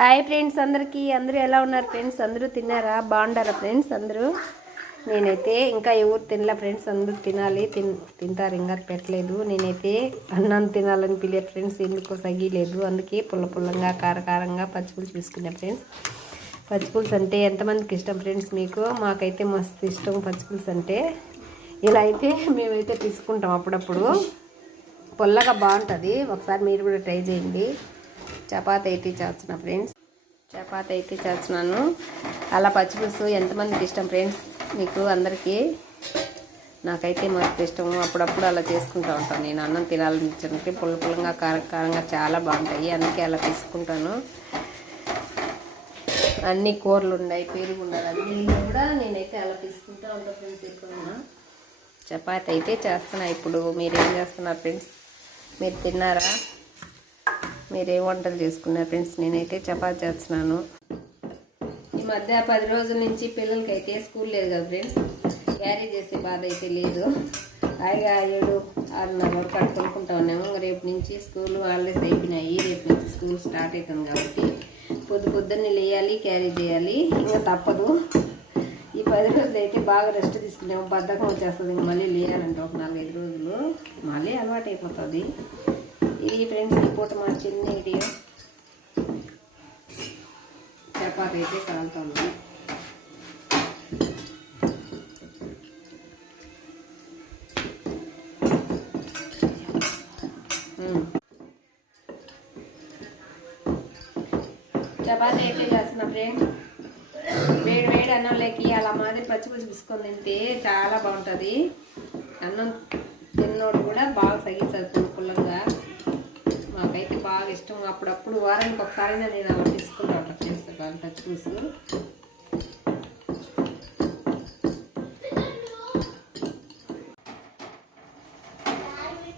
Hi friends, అందరూ ఎలా ఉన్నారు ఫ్రెండ్స్? అందరూ తిన్నారా? బాగుండారా ఫ్రెండ్స్? అందరూ నేనైతే ఇంకా ఎవరు తినలే ఫ్రెండ్స్. అందరూ తినాలి, తింటారు. ఇంకా పెట్టలేదు. నేనైతే అన్నం తినాలని పిలే ఫ్రెండ్స్. ఎందుకో సగిలేదు. అందుకే పుల్లగా కారంగా పచ్చిపులుసు తీసుకున్నా ఫ్రెండ్స్. పచ్చిపులుసు అంటే ఎంతమందికి ఇష్టం ఫ్రెండ్స్? మీకు? మాకైతే మస్తు ఇష్టం పచ్చిపులుసు అంటే. ఇలా అయితే మేమైతే తీసుకుంటాం అప్పుడప్పుడు. పుల్లగా బాగుంటుంది. ఒకసారి మీరు కూడా ట్రై చేయండి. చపాతీ అయితే చేస్తున్నా ఫ్రెండ్స్. చపాతీ అయితే చేస్తున్నాను. అలా పచ్చిపులుసు ఎంతమందికి ఇష్టం ఫ్రెండ్స్? మీకు అందరికీ? నాకైతే మస్తు ఇష్టము. అప్పుడప్పుడు అలా చేసుకుంటూ ఉంటాను. నేను అన్నం తినాలనిపించడానికి పుల్లగా కారంగా చాలా బాగుంటాయి. అందుకే అలా తీసుకుంటాను. అన్ని కూరలు ఉన్నాయి, పెరుగు ఉండాలి, అన్నీ కూడా నేనైతే అలా తీసుకుంటూ ఉంటాను ఫ్రెండ్స్. ఎప్పుడన్నా చపాతీ అయితే చేస్తున్నా. ఇప్పుడు మీరేం చేస్తున్నారు ఫ్రెండ్స్? మీరు తిన్నారా? మీరేం వంటలు చేసుకున్నారు ఫ్రెండ్స్? నేనైతే చపాతీ చేస్తున్నాను. ఈ మధ్య 10 రోజుల నుంచి పిల్లలకి అయితే స్కూల్ లేదు కదా ఫ్రెండ్స్. క్యారీ చేసే బాధ అయితే లేదు. హాయిగా 7-6:30 వరకు అటు కొనుక్కుంటా ఉన్నాము. రేపు నుంచి స్కూల్ హాలిడేస్ అయిపోయినాయి. రేపు నుంచి స్కూల్ స్టార్ట్ అవుతుంది కాబట్టి పొద్దున్నే లేయాలి, క్యారీ చేయాలి. ఇంకా తప్పదు. ఈ 10 రోజులు అయితే బాగా రెస్ట్ తీసుకున్నాము. బద్ధకం వచ్చేస్తుంది. ఇంకా మళ్ళీ లేయాలంటే ఒక 4-5 రోజులు మళ్ళీ అలవాటు అయిపోతుంది. ఇది ఫ్రెండ్స్ ఈ పూట మా చిన్న వీడియో. చపాతీ అయితే కాలుతాను. చపాతీ అయితే చేస్తున్నా ఫ్రెండ్స్. వేడి అన్నంలోకి అలా మాదిరి పచ్చిపులుసు తీసుకొని తింటే చాలా బాగుంటుంది. అన్నం తిన్నోడు కూడా బాగా తగ్గిస్తుంది పుల్లగా. మాకైతే బాగా ఇష్టం. అప్పుడప్పుడు వారానికి ఒకసారైనా నేను అలా తీసుకుంటా ఉంటాను ఫ్రెండ్స్ పచ్చిపులుసు.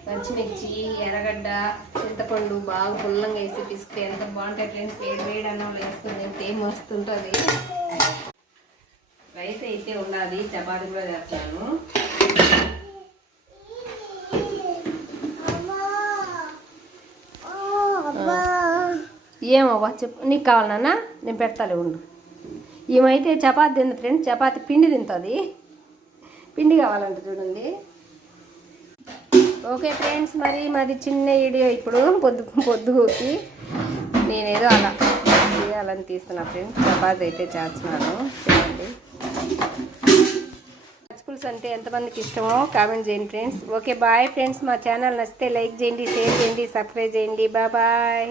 పచ్చిమిర్చి, ఎర్రగడ్డ, చింతపండు బాగా పుల్లంగా వేసి పిసికితే ఎంత బాగుంటాయి ఫ్రెండ్స్. వేడి అన్నంలో వేసుకుని తింటే మస్తు ఉంటుంది. రైస్ అయితే ఉన్నది. చపాతీ కూడా చేస్తాను. ఏమవ్వా చెప్పు, నీకు కావాలన్నా నేను పెడతాలే ఉండు. ఏమైతే చపాతీ తింది ఫ్రెండ్స్. చపాతీ పిండి తింటుంది. పిండి కావాలంట చూడండి. ఓకే ఫ్రెండ్స్, మరి మాది చిన్న వీడియో. ఇప్పుడు పొద్దుకి నేనేదో అలా చేయాలని తీస్తున్నా ఫ్రెండ్స్. చపాతీ అయితే చేస్తున్నాను. చూడండి. పచ్చిపులుసు అంటే ఎంతమందికి ఇష్టమో కామెంట్ చేయండి ఫ్రెండ్స్. Okay bye friends. మా ఛానల్ నచ్చితే లైక్ చేయండి, షేర్ చేయండి, సబ్స్క్రైబ్ చేయండి. బాయ్.